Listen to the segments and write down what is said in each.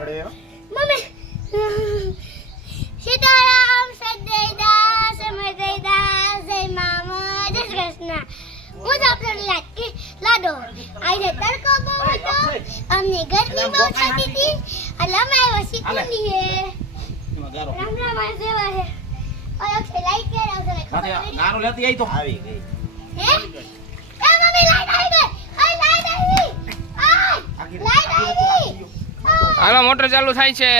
અડે મમ્મી. સીતારામ સદયદાસ સમજયદાસ જય મામા જય કૃષ્ણ. હું જ આપણો લાડકી લાડો આજે તડકો બહુ હતો. અમને ગરમી બહુ થતી હતી. એટલે અમે આવ્યા શીખવાની હે રામ રામ આ સેવા હે ઓય અક્ષય લાઈટ ક્યારે આવશે. ગારો લેતી આવી તો. આવી ગઈ. હે? હાલો મોટર ચાલુ થાય છે.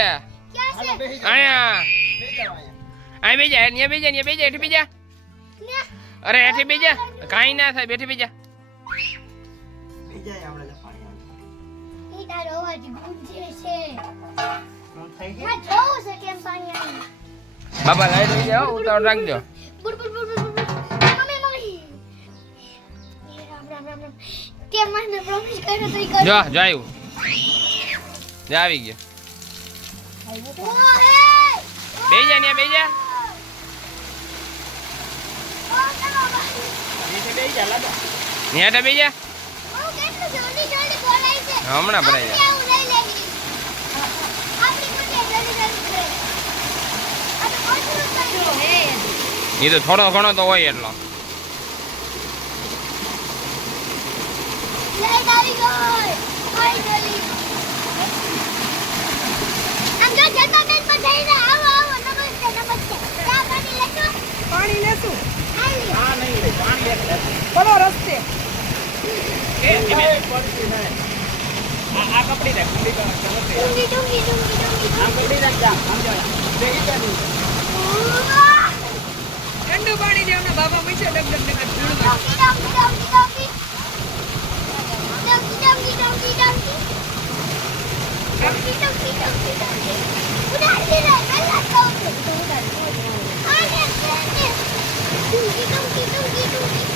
અહીંયા. અહીં બેજા અહીંયા બેજા અહીંયા બેજા હેઠી બેજા અરે હેઠી બીજા કાંઈ ના થાય બેઠી બીજા બાબા લાઈટ બીજા જાઓ ઉતાવળ રાખજો. જો જો લે, આવી ગયો. બે જા ને બે જા. ન્યાટા બે જા. હમણાં ભરાઈ જાય એ તો થોડો ઘણો તો હોય એટલો. લાઈટ આવી ગઈ. ચલો રસ્તે. આ કપડી આ કપડી રાખ ઠંડુ પાણી જેમને બાબા મૂછે ડગ ડગ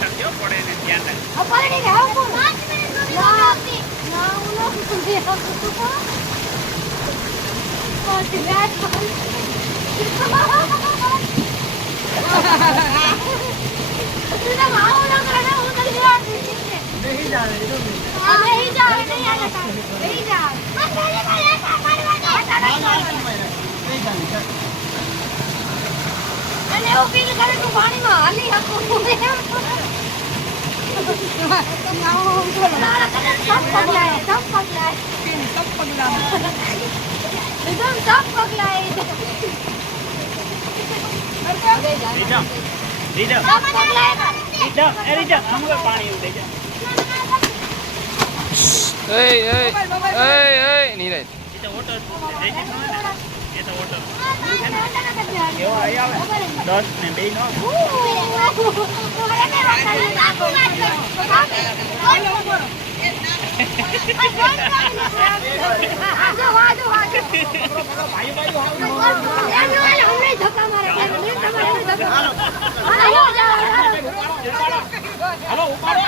કરજો પડે ને ધ્યાન રાખજો અપરડી ને આવો પાંચ મિનિટ તો ના. આવતી. ના ઉલો કુંજી આવતું. તો પાંચ રાત તું ના આવો એવું ફીલ કરે તું પાણીમાં નીરજ એ તો વોટર જઈ જઈ એ ઉપાડો